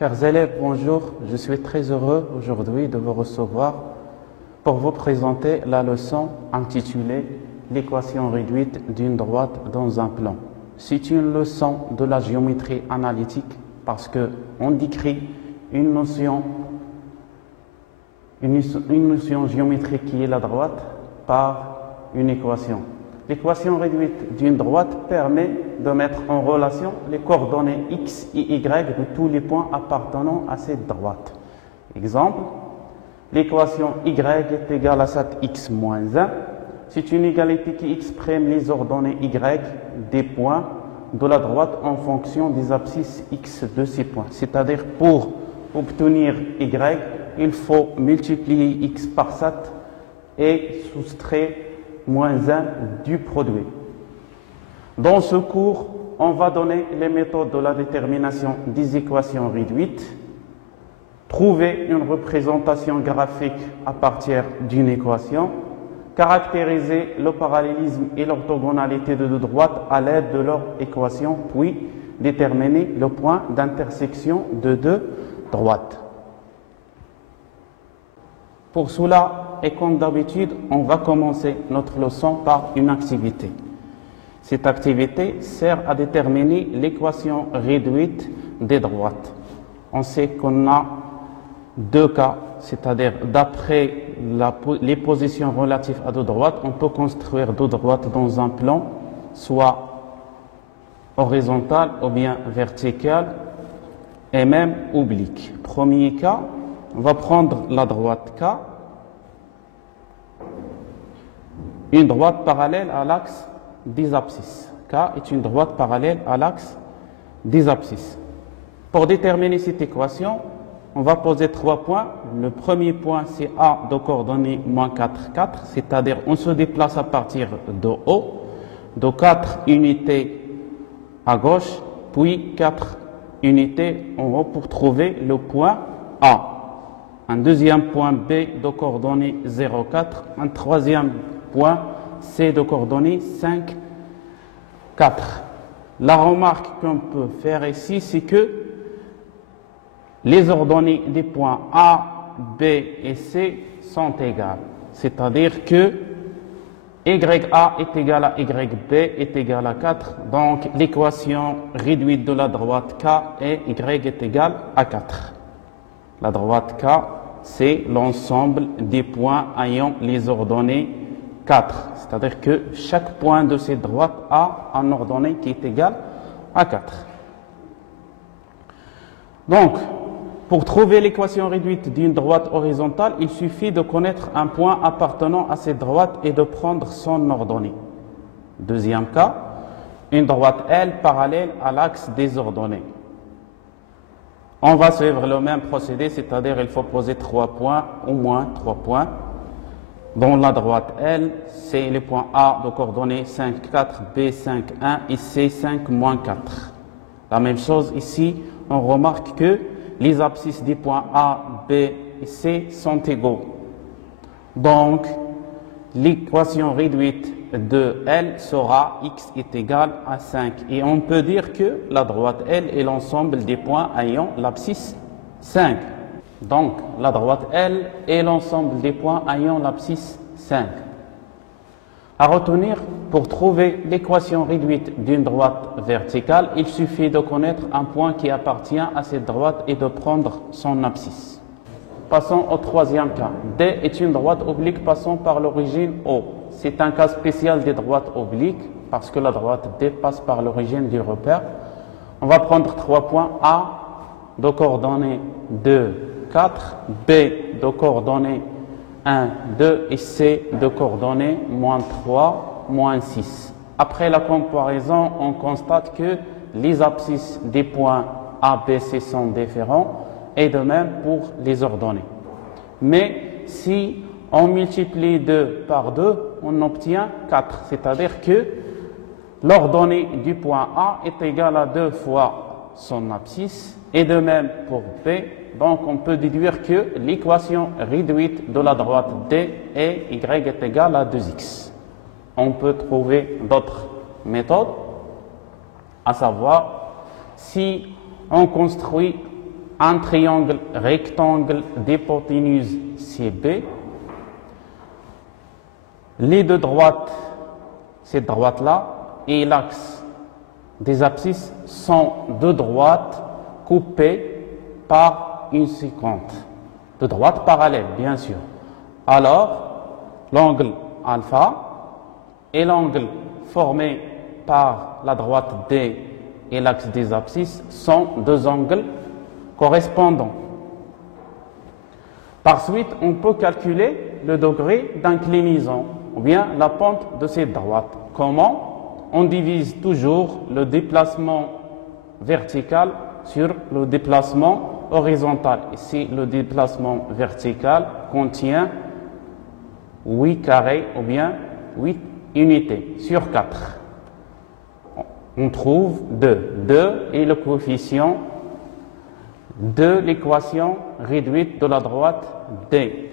Chers élèves, bonjour. Je suis très heureux aujourd'hui de vous recevoir pour vous présenter la leçon intitulée « L'équation réduite d'une droite dans un plan ». C'est une leçon de la géométrie analytique parce qu'on décrit une notion géométrique qui est la droite par une équation. L'équation réduite d'une droite permet de mettre en relation les coordonnées x et y de tous les points appartenant à cette droite. Exemple, l'équation y est égale à 7x moins 1. C'est une égalité qui exprime les ordonnées y des points de la droite en fonction des abscisses x de ces points. C'est-à-dire, pour obtenir y, il faut multiplier x par 7 et soustraire moins 1 du produit. Dans ce cours, on va donner les méthodes de la détermination des équations réduites, trouver une représentation graphique à partir d'une équation, caractériser le parallélisme et l'orthogonalité de deux droites à l'aide de leur équation, puis déterminer le point d'intersection de deux droites. Pour cela, et comme d'habitude, on va commencer notre leçon par une activité. Cette activité sert à déterminer l'équation réduite des droites. On sait qu'on a deux cas, c'est-à-dire d'après les positions relatives à deux droites, on peut construire deux droites dans un plan, soit horizontal ou bien vertical, et même oblique. Premier cas, on va prendre la droite K, une droite parallèle à l'axe des abscisses. K est une droite parallèle à l'axe des abscisses. Pour déterminer cette équation, on va poser 3 points. Le premier point, c'est A de coordonnées moins 4, 4, c'est-à-dire on se déplace à partir de haut, de 4 unités à gauche, puis 4 unités en haut pour trouver le point A. Un deuxième point B de coordonnées 0, 4. Un troisième point C de coordonnées 5, 4. La remarque qu'on peut faire ici, c'est que les ordonnées des points A, B et C sont égales. C'est-à-dire que YA est égal à YB est égal à 4. Donc l'équation réduite de la droite K est Y est égal à 4. La droite K, c'est l'ensemble des points ayant les ordonnées 4. C'est-à-dire que chaque point de cette droite a un ordonnée qui est égal à 4. Donc, pour trouver l'équation réduite d'une droite horizontale, il suffit de connaître un point appartenant à cette droite et de prendre son ordonnée. Deuxième cas, une droite L parallèle à l'axe des ordonnées. On va suivre le même procédé, c'est-à-dire il faut poser 3 points, au moins 3 points. Dans la droite L, c'est les points A de coordonnées 5, 4, B, 5, 1 et C, 5, moins 4. La même chose ici, on remarque que les abscisses des points A, B et C sont égaux. Donc, l'équation réduite de L sera x est égal à 5. Et on peut dire que la droite L est l'ensemble des points ayant l'abscisse 5. Donc, la droite L est l'ensemble des points ayant l'abscisse 5. À retenir, pour trouver l'équation réduite d'une droite verticale, il suffit de connaître un point qui appartient à cette droite et de prendre son abscisse. Passons au troisième cas. D est une droite oblique passant par l'origine O. C'est un cas spécial des droites obliques parce que la droite D passe par l'origine du repère. On va prendre 3 points A de coordonnées 2, 4, B de coordonnées 1, 2 et C de coordonnées moins 3, moins 6. Après la comparaison, on constate que les abscisses des points A, B, C sont différents et de même pour les ordonnées. Mais si on multiplie 2 par 2, on obtient 4. C'est-à-dire que l'ordonnée du point A est égale à 2 fois son abscisse et de même pour B. Donc on peut déduire que l'équation réduite de la droite D est Y est égal à 2x. On peut trouver d'autres méthodes, à savoir si on construit un triangle rectangle d'hypoténuse CB. Les deux droites, cette droite-là, et l'axe des abscisses sont deux droites coupées par une séquente. Deux droites parallèles, bien sûr. Alors, l'angle alpha et l'angle formé par la droite D et l'axe des abscisses sont deux angles correspondants. Par suite, on peut calculer le degré d'inclinaison ou bien la pente de cette droite. Comment? On divise toujours le déplacement vertical sur le déplacement horizontal. Ici, le déplacement vertical contient 8 carrés ou bien 8 unités sur 4. On trouve 2. 2 est le coefficient de l'équation réduite de la droite D.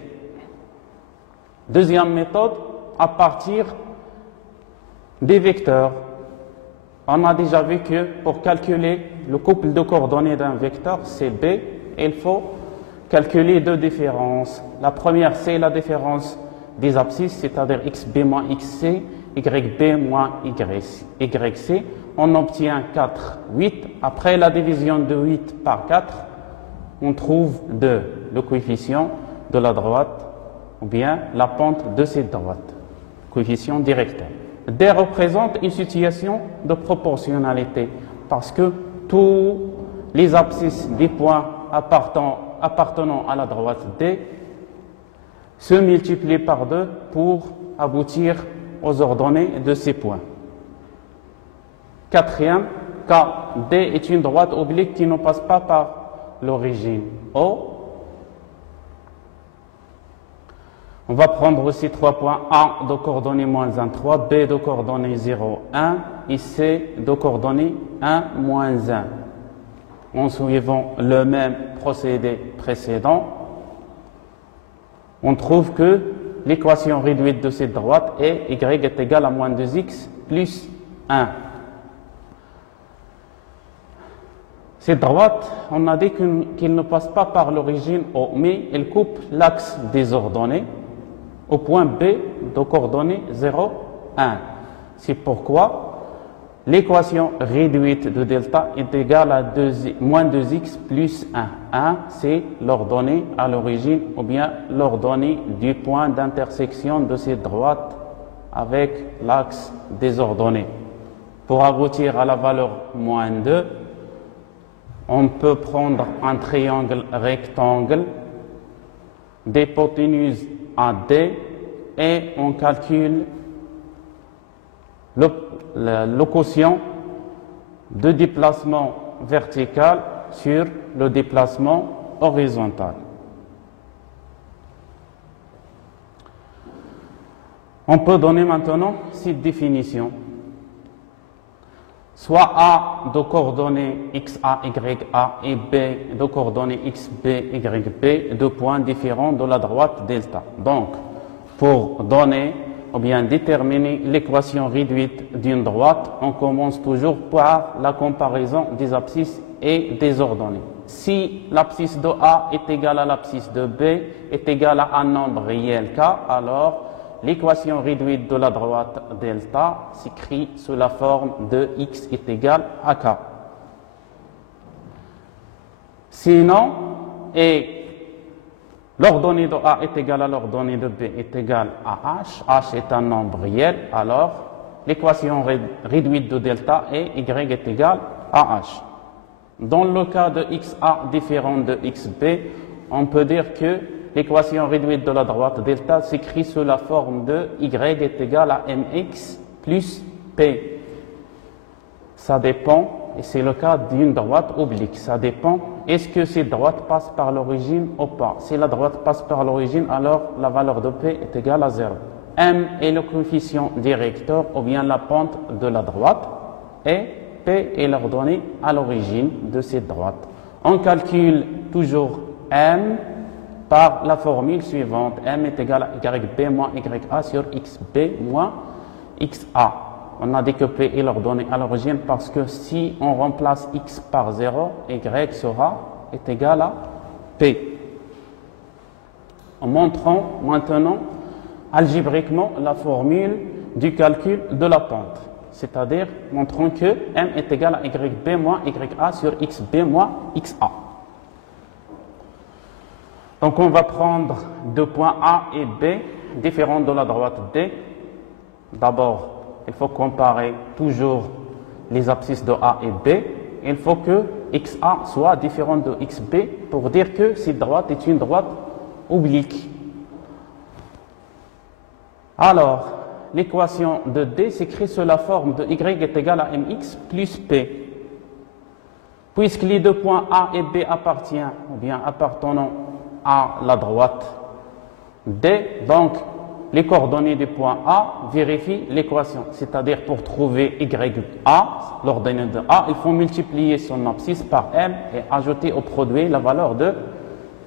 Deuxième méthode, à partir des vecteurs. On a déjà vu que pour calculer le couple de coordonnées d'un vecteur CB, il faut calculer deux différences. La première, c'est la différence des abscisses, c'est-à-dire xb moins xc, yb moins yc. On obtient 4, 8. Après la division de 8 par 4, on trouve 2, le coefficient de la droite, ou bien la pente de cette droite, coefficient directeur. D représente une situation de proportionnalité, parce que tous les abscisses des points appartenant à la droite D se multiplient par 2 pour aboutir aux ordonnées de ces points. Quatrième cas, D est une droite oblique qui ne passe pas par l'origine O. On va prendre aussi 3 points, A de coordonnées moins 1, 3, B de coordonnées 0, 1 et C de coordonnées 1, moins 1. En suivant le même procédé précédent, on trouve que l'équation réduite de cette droite est y est égal à moins 2x plus 1. Cette droite, on a dit qu'elle ne passe pas par l'origine O, mais elle coupe l'axe des ordonnées au point B de coordonnées 0, 1. C'est pourquoi l'équation réduite de delta est égale à moins 2x plus 1. 1, c'est l'ordonnée à l'origine ou bien l'ordonnée du point d'intersection de cette droite avec l'axe des ordonnées. Pour aboutir à la valeur moins 2, on peut prendre un triangle rectangle d'hypoténuse AD et on calcule le quotient de déplacement vertical sur le déplacement horizontal. On peut donner maintenant cette définition. Soit A de coordonnées XA, YA et B de coordonnées XB, YB, deux points différents de la droite delta. Donc, pour donner ou bien déterminer l'équation réduite d'une droite, on commence toujours par la comparaison des abscisses et des ordonnées. Si l'abscisse de A est égale à l'abscisse de B est égale à un nombre réel K, alors l'équation réduite de la droite delta s'écrit sous la forme de x est égal à k. Sinon, et l'ordonnée de A est égale à l'ordonnée de B est égale à h, h est un nombre réel, alors l'équation réduite de delta est y est égal à h. Dans le cas de xa différent de xb, on peut dire que l'équation réduite de la droite delta s'écrit sous la forme de y est égal à mx plus p. Ça dépend, et c'est le cas d'une droite oblique, ça dépend, est-ce que cette droite passe par l'origine ou pas. Si la droite passe par l'origine, alors la valeur de p est égale à 0. M est le coefficient directeur ou bien la pente de la droite, et p est l'ordonnée à l'origine de cette droite. On calcule toujours m par la formule suivante. M est égal à YB moins YA sur XB moins XA. On a dit que P est l'ordonnée à l'origine parce que si on remplace X par 0, Y sera est égal à P. En montrant maintenant algébriquement la formule du calcul de la pente. C'est-à-dire, montrons que M est égal à YB moins YA sur XB moins XA. Donc, on va prendre deux points A et B, différents de la droite D. D'abord, il faut comparer toujours les abscisses de A et B. Il faut que XA soit différent de XB pour dire que cette droite est une droite oblique. Alors, l'équation de D s'écrit sous la forme de Y est égal à MX plus P. Puisque les deux points A et B appartiennent, ou bien appartenant à la droite D, donc les coordonnées du point A vérifient l'équation. C'est-à-dire pour trouver YA, l'ordonnée de A, il faut multiplier son abscisse par M et ajouter au produit la valeur de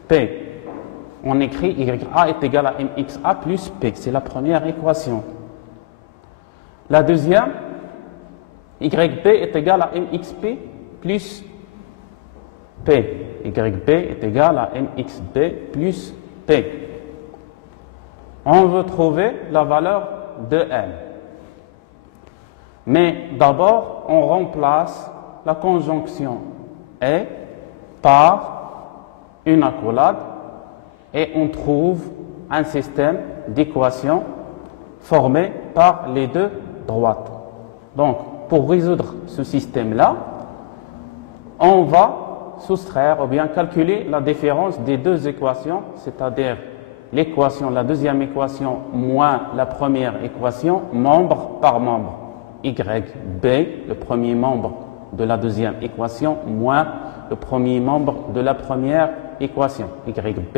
P. On écrit YA est égal à MXA plus P. C'est la première équation. La deuxième, YB est égal à MXP plus P. YB est égal à MXB plus P. On veut trouver la valeur de M. Mais d'abord, on remplace la conjonction et par une accolade et on trouve un système d'équations formé par les deux droites. Donc, pour résoudre ce système-là, on va soustraire ou bien calculer la différence des deux équations, c'est-à-dire la deuxième équation moins la première équation, membre par membre. YB, le premier membre de la deuxième équation, moins le premier membre de la première équation. YB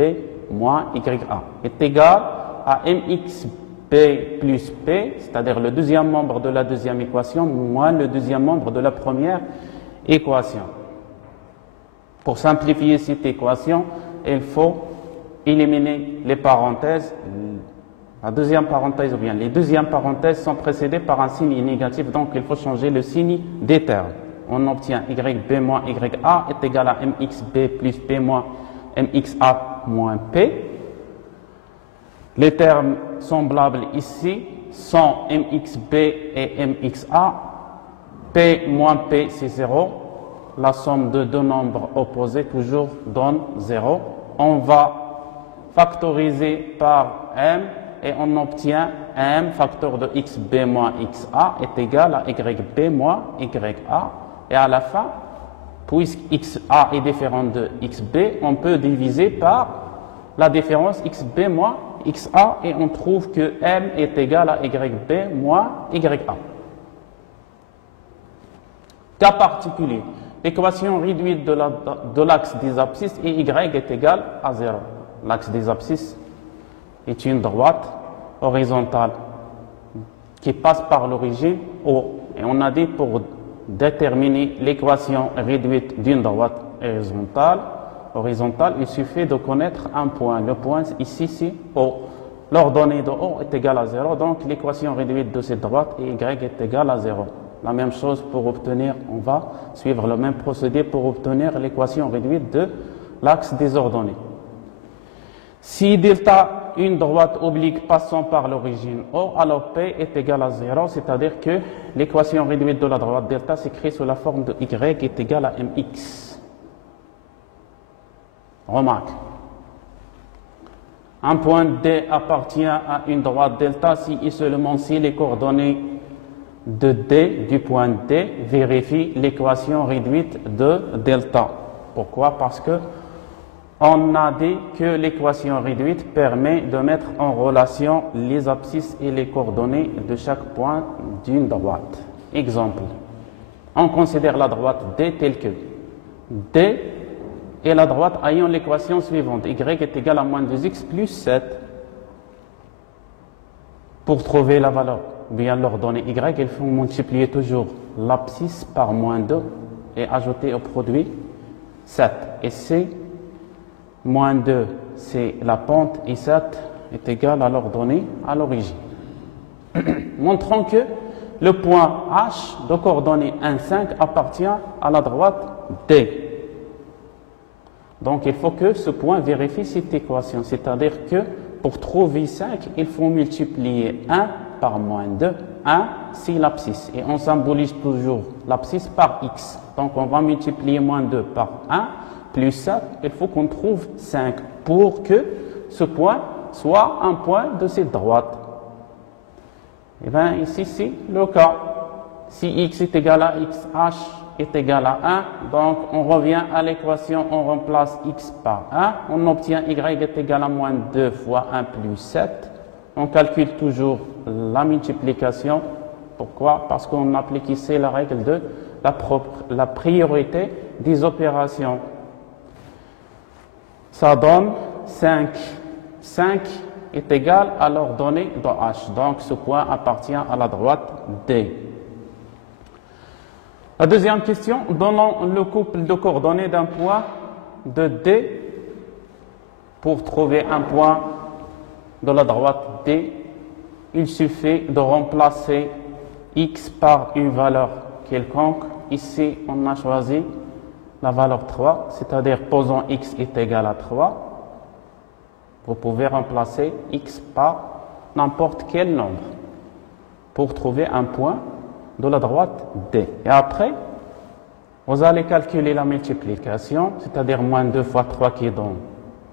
moins YA est égal à MXB plus P, c'est-à-dire le deuxième membre de la deuxième équation, moins le deuxième membre de la première équation. Pour simplifier cette équation, il faut éliminer les parenthèses. La deuxième parenthèse, ou bien les deuxièmes parenthèses sont précédées par un signe négatif, donc il faut changer le signe des termes. On obtient YB moins YA est égal à MXB plus P moins MXA moins P. Les termes semblables ici sont MXB et MXA. P moins P, c'est 0. La somme de deux nombres opposés toujours donne 0. On va factoriser par M et on obtient M facteur de XB moins XA est égal à YB moins YA. Et à la fin, puisque XA est différent de XB, on peut diviser par la différence XB moins XA et on trouve que M est égal à YB moins YA. Cas particulier. L'équation réduite de l'axe des abscisses et Y est égal à 0. L'axe des abscisses est une droite horizontale qui passe par l'origine O. Et on a dit pour déterminer l'équation réduite d'une droite horizontale, il suffit de connaître un point. Le point ici, c'est O. L'ordonnée de O est égale à 0, donc l'équation réduite de cette droite et Y est égale à 0. La même chose pour obtenir, on va suivre le même procédé pour obtenir l'équation réduite de l'axe des ordonnées. Si delta, une droite oblique passant par l'origine O, alors P est égal à 0, c'est-à-dire que l'équation réduite de la droite delta s'écrit sous la forme de Y est égal à MX. Remarque. Un point D appartient à une droite delta si et seulement si les coordonnées de D, du point D, vérifient l'équation réduite de delta. Pourquoi? Parce que on a dit que l'équation réduite permet de mettre en relation les abscisses et les coordonnées de chaque point d'une droite. Exemple, on considère la droite D telle que D est la droite ayant l'équation suivante. Y est égal à moins 2x plus 7. Pour trouver la valeur, bien l'ordonnée Y, il faut multiplier toujours l'abscisse par moins 2 et ajouter au produit 7. Et C, moins 2, c'est la pente et 7 est égal à l'ordonnée à l'origine. Montrons que le point H de coordonnée 1, 5 appartient à la droite D. Donc il faut que ce point vérifie cette équation, c'est-à-dire que pour trouver 5, il faut multiplier 1 par moins 2, 1 c'est l'abscisse, et on symbolise toujours l'abscisse par x. Donc on va multiplier moins 2 par 1, plus 7, il faut qu'on trouve 5 pour que ce point soit un point de cette droite. Et bien ici c'est le cas. Si x est égal à x, h est égal à 1, donc on revient à l'équation, on remplace x par 1, on obtient y est égal à moins 2 fois 1 plus 7. On calcule toujours la multiplication. Pourquoi? Parce qu'on applique ici la règle de la priorité des opérations. Ça donne 5. 5 est égal à l'ordonnée de h. Donc ce point appartient à la droite D. La deuxième question, donnons le couple de coordonnées d'un point de D. Pour trouver un point de la droite D, il suffit de remplacer x par une valeur quelconque. Ici, on a choisi la valeur 3, c'est-à-dire posons x est égal à 3. Vous pouvez remplacer x par n'importe quel nombre pour trouver un point de la droite D. Et après, vous allez calculer la multiplication, c'est-à-dire moins 2 fois 3 qui donne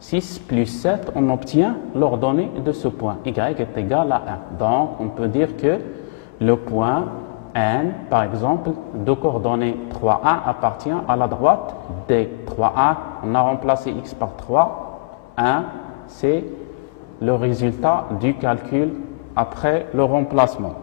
6 plus 7, on obtient l'ordonnée de ce point. Y est égal à 1. Donc, on peut dire que le point N, par exemple, de coordonnées 3,1 appartient à la droite D. 3,1, on a remplacé x par 3. 1, c'est le résultat du calcul après le remplacement.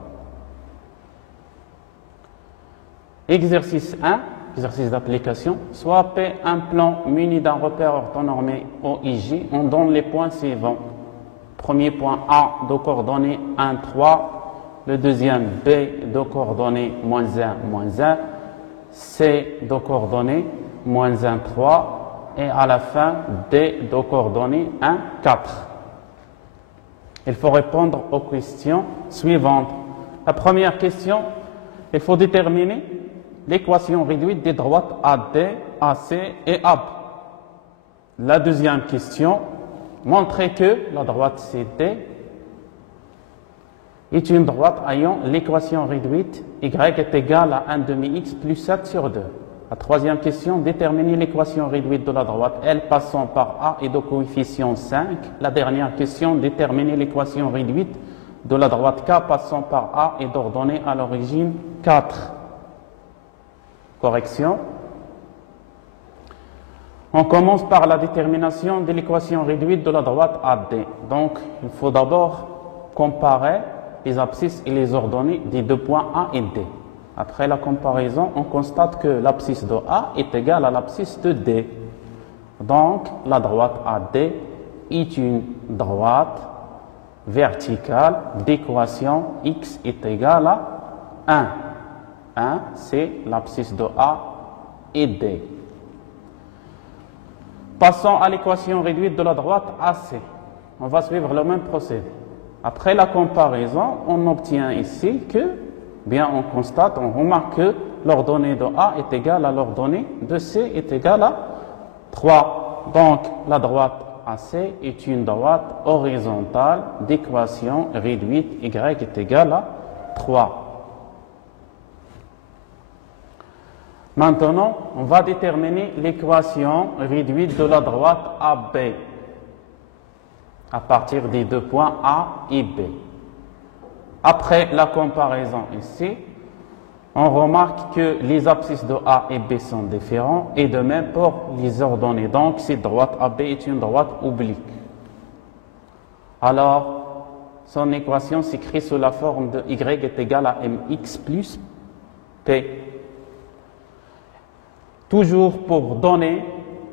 Exercice 1, exercice d'application. Soit P un plan muni d'un repère orthonormé OIJ, on donne les points suivants. Premier point A de coordonnées 1, 3. Le deuxième B de coordonnées moins 1, moins 1. C de coordonnées moins 1, 3. Et à la fin, D de coordonnées 1, 4. Il faut répondre aux questions suivantes. La première question, il faut déterminer l'équation réduite des droites AD, AC et AB. La deuxième question, montrer que la droite CD est une droite ayant l'équation réduite y est égal à 1 demi x plus 7 sur 2. La troisième question, déterminer l'équation réduite de la droite L passant par A et de coefficient 5. La dernière question, déterminer l'équation réduite de la droite K passant par A et d'ordonnée à l'origine 4. Correction. On commence par la détermination de l'équation réduite de la droite AD. Donc, il faut d'abord comparer les abscisses et les ordonnées des deux points A et D. Après la comparaison, on constate que l'abscisse de A est égale à l'abscisse de D. Donc, la droite AD est une droite verticale d'équation x est égal à 1. 1, c'est l'abscisse de A et D. Passons à l'équation réduite de la droite AC. On va suivre le même procédé. Après la comparaison, on obtient ici que, bien on constate, on remarque que l'ordonnée de A est égale à l'ordonnée de C est égale à 3. Donc, la droite AC est une droite horizontale d'équation réduite y est égal à 3. Maintenant, on va déterminer l'équation réduite de la droite AB à partir des deux points A et B. Après la comparaison ici, on remarque que les abscisses de A et B sont différents et de même pour les ordonnées. Donc, cette droite AB est une droite oblique. Alors, son équation s'écrit sous la forme de Y est égal à MX plus P. Toujours pour donner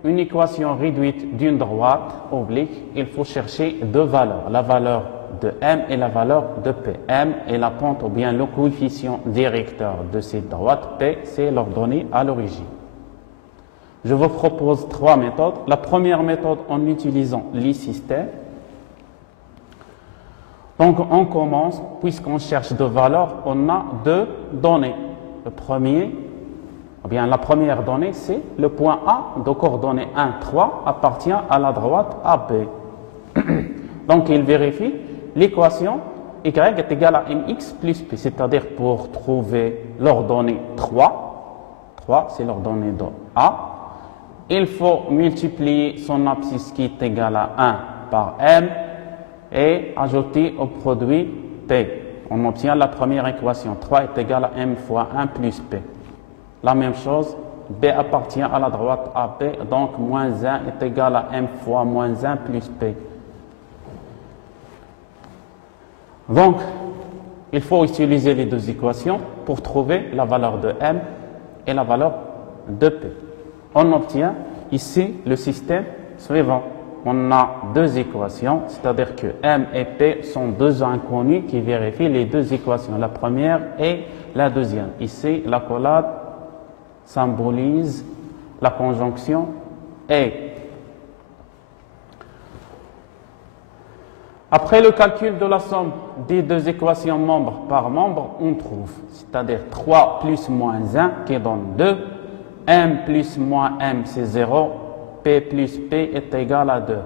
une équation réduite d'une droite oblique, il faut chercher deux valeurs, la valeur de M et la valeur de P. M est la pente ou bien le coefficient directeur de cette droite, P c'est l'ordonnée à l'origine. Je vous propose trois méthodes. La première méthode en utilisant les systèmes. Donc on commence, puisqu'on cherche deux valeurs, on a deux données. Le premier, ou bien la première donnée, c'est le point A de coordonnées 1, 3 appartient à la droite AB. Donc, il vérifie l'équation y est égale à mx plus p, c'est-à-dire pour trouver l'ordonnée 3 c'est l'ordonnée de A, il faut multiplier son abscisse qui est égal à 1 par m et ajouter au produit p. On obtient la première équation, 3 est égal à m fois 1 plus p. La même chose, b appartient à la droite AB, donc moins 1 est égal à m fois moins 1 plus p. Donc, il faut utiliser les deux équations pour trouver la valeur de m et la valeur de p. On obtient ici le système suivant. On a deux équations, c'est-à-dire que m et p sont deux inconnus qui vérifient les deux équations, la première et la deuxième. Ici, l'accolade symbolise la conjonction et. Après le calcul de la somme des deux équations membre par membre, on trouve, c'est-à-dire 3 plus moins 1 qui donne 2, m plus moins m c'est 0, p plus p est égal à 2.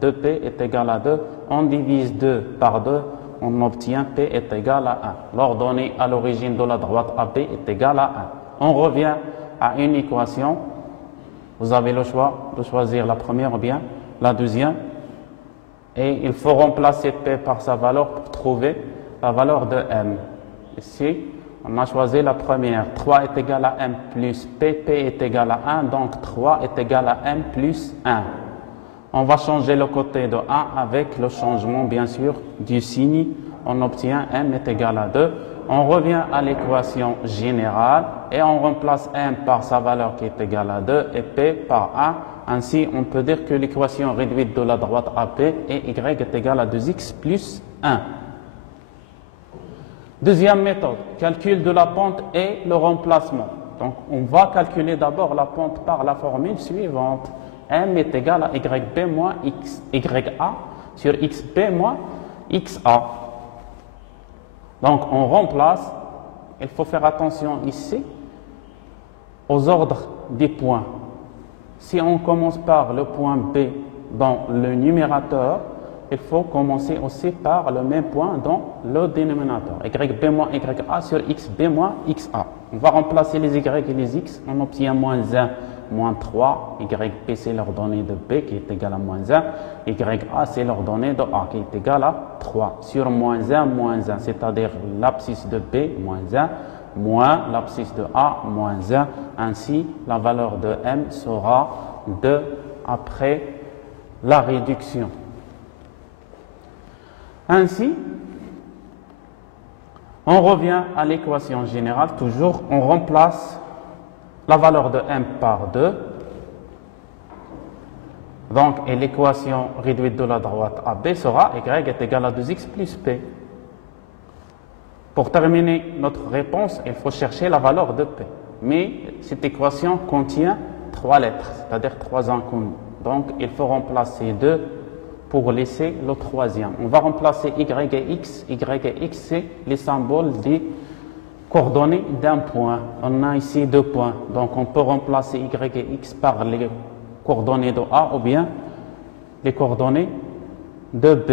2p est égal à 2, on divise 2 par 2, on obtient p est égal à 1. L'ordonnée à l'origine de la droite AB est égal à 1. On revient à une équation, vous avez le choix de choisir la première ou bien la deuxième. Et il faut remplacer P par sa valeur pour trouver la valeur de M. Ici, on a choisi la première. 3 est égal à M plus P, P est égal à 1, donc 3 est égal à M plus 1. On va changer le côté de 1 avec le changement, bien sûr, du signe. On obtient M est égal à 2. On revient à l'équation générale et on remplace M par sa valeur qui est égale à 2 et P par 1. Ainsi, on peut dire que l'équation réduite de la droite AP est y est égal à 2x plus 1. Deuxième méthode, calcul de la pente et le remplacement. Donc, on va calculer d'abord la pente par la formule suivante. M est égal à YB moins YA sur XB moins XA. Donc, on remplace, il faut faire attention ici, aux ordres des points. Si on commence par le point B dans le numérateur, il faut commencer aussi par le même point dans le dénominateur. YB moins YA sur XB moins XA. On va remplacer les Y et les X. On obtient moins 1, moins 3. YB c'est l'ordonnée de B qui est égale à moins 1. YA c'est l'ordonnée de A qui est égale à 3. Sur moins 1, c'est-à-dire l'abscisse de B, moins 1. Moins l'abscisse de A, moins 1. Ainsi, la valeur de M sera 2 après la réduction. Ainsi, on revient à l'équation générale. Toujours, on remplace la valeur de M par 2. Donc, et l'équation réduite de la droite AB sera Y est égal à 2x plus P. Pour terminer notre réponse, il faut chercher la valeur de P. Mais cette équation contient 3 lettres, c'est-à-dire 3 inconnus. Donc, il faut remplacer 2 pour laisser le troisième. On va remplacer Y et X. Y et X, c'est les symboles des coordonnées d'un point. On a ici 2 points. Donc, on peut remplacer Y et X par les coordonnées de A ou bien les coordonnées de B.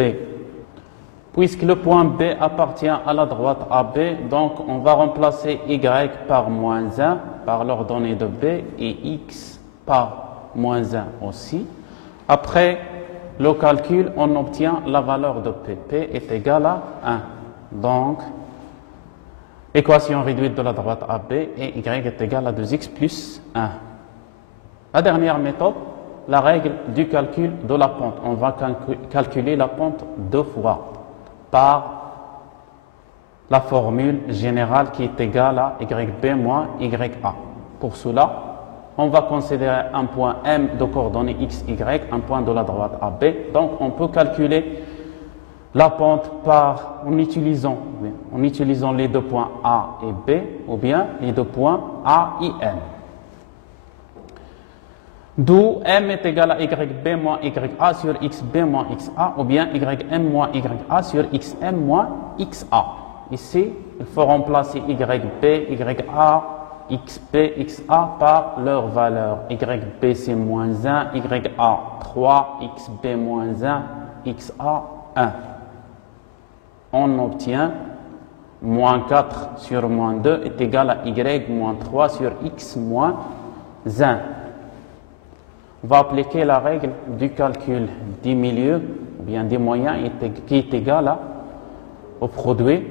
Puisque le point B appartient à la droite AB, donc on va remplacer Y par moins 1 par l'ordonnée de B et X par moins 1 aussi. Après le calcul, on obtient la valeur de P. P est égal à 1. Donc, équation réduite de la droite AB et Y est égal à 2x plus 1. La dernière méthode, la règle du calcul de la pente. On va calculer la pente 2 fois par la formule générale qui est égale à YB moins YA. Pour cela, on va considérer un point M de coordonnées X, Y, un point de la droite AB. Donc, on peut calculer la pente en utilisant les deux points A et B, ou bien les deux points A et M. D'où M est égal à YB moins YA sur XB moins XA, ou bien YM moins YA sur XM moins XA. Ici, il faut remplacer YB, YA xb, xa par leur valeur. Yb c'est moins 1, ya 3, xb moins 1, xa 1. On obtient moins 4 sur moins 2 est égal à y moins 3 sur x moins 1. On va appliquer la règle du calcul des milieux, ou bien des moyens, qui est égal au produit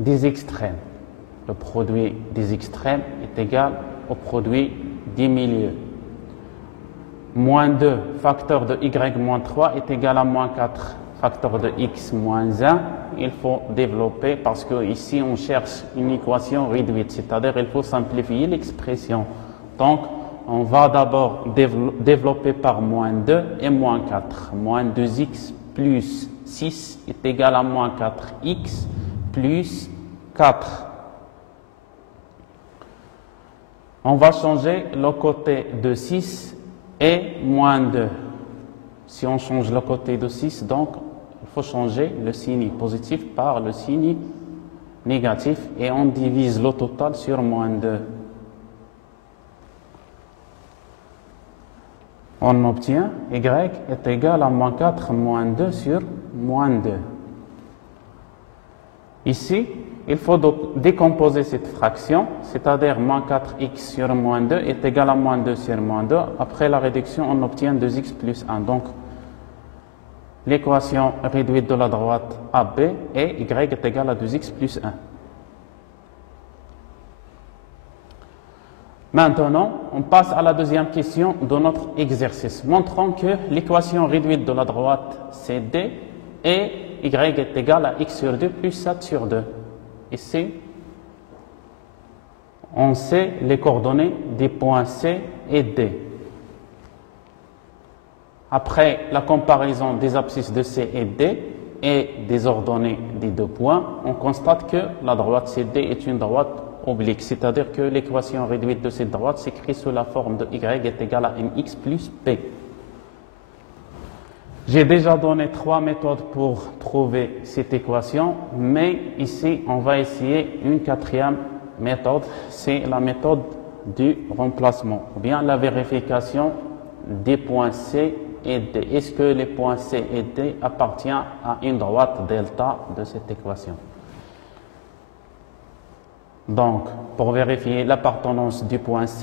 des extrêmes. Le produit des extrêmes est égal au produit des milieux. Moins 2 facteur de y moins 3 est égal à moins 4 facteur de x moins 1. Il faut développer parce que ici on cherche une équation réduite, c'est-à-dire il faut simplifier l'expression. Donc on va d'abord développer par moins 2 et moins 4. Moins 2x plus 6 est égal à moins 4x plus 4. On va changer le côté de 6 et moins 2. Si on change le côté de 6, donc il faut changer le signe positif par le signe négatif et on divise le total sur moins 2. On obtient y est égal à moins 4 moins 2 sur moins 2. Ici, il faut décomposer cette fraction, c'est-à-dire moins 4x sur moins 2 est égal à moins 2 sur moins 2. Après la réduction, on obtient 2x plus 1. Donc, l'équation réduite de la droite AB est y est égal à 2x plus 1. Maintenant, on passe à la deuxième question de notre exercice. Montrons que l'équation réduite de la droite CD et y est égal à x sur 2 plus 7 sur 2. Ici, on sait les coordonnées des points C et D. Après la comparaison des abscisses de C et D et des ordonnées des deux points, on constate que la droite CD est une droite oblique, c'est-à-dire que l'équation réduite de cette droite s'écrit sous la forme de y est égal à mx plus p. J'ai déjà donné 3 méthodes pour trouver cette équation, mais ici on va essayer une quatrième méthode, c'est la méthode du remplacement, ou bien la vérification des points C et D. Est-ce que les points C et D appartiennent à une droite delta de cette équation? Donc, pour vérifier l'appartenance du point C,